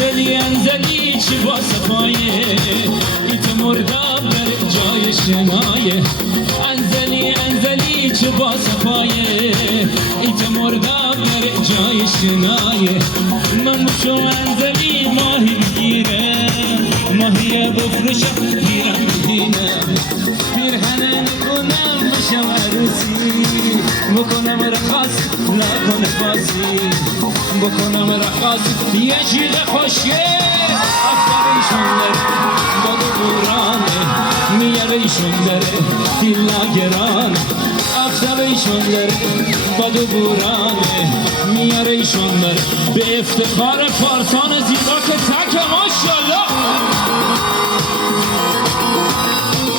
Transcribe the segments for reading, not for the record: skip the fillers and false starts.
انزلی چی با صفایه ایت مرداب بر جای شنایه انزلی چی با صفایه ایت مرداب بر جای شنایه من بشو انزلی ماهی بگیره ماهی بفروشم گیرم ببینه پیرهنه کنم بشم عروسی بکنم رخاص نکنه بازی بکنم رخاص یه چیز خوشگه افکارشون داره باد و بورانه میارشون داره دل نگرانه افکارشون داره باد و بورانه میارشون داره به افتخار پارسان زیبا که تک ماشالله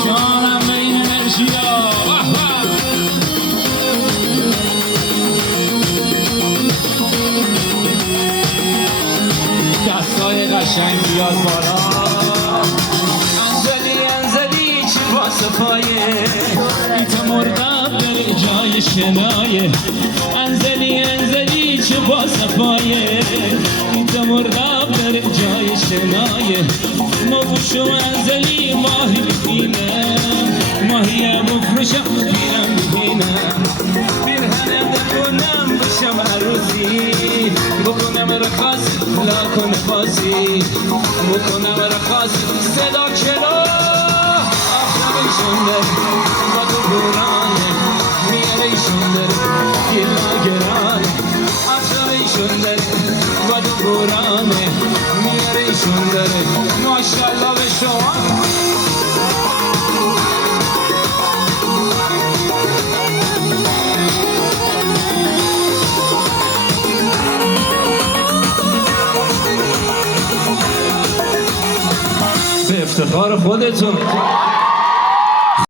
جانم بین مرشیا دستای قشنگ بیاد بالا انزلی چی با صفایه ایت مرداب بر جای شنایه انزلی چی با صفایه ایت مرداب بر جای شنایه ما بوشو انزلی ماهی ببینم ماهی مفروشم گیرم ببینم پیرهنم بکنم بشم عروسی بکنم رخاص لا کنه بازی بکنم رخاص صدا کلا آخرشون داره باد و بورانه میارشون داره دل نگرانه آخرشون داره باد و بورانه میارشون داره ماشالله به شما به افتخار خودتون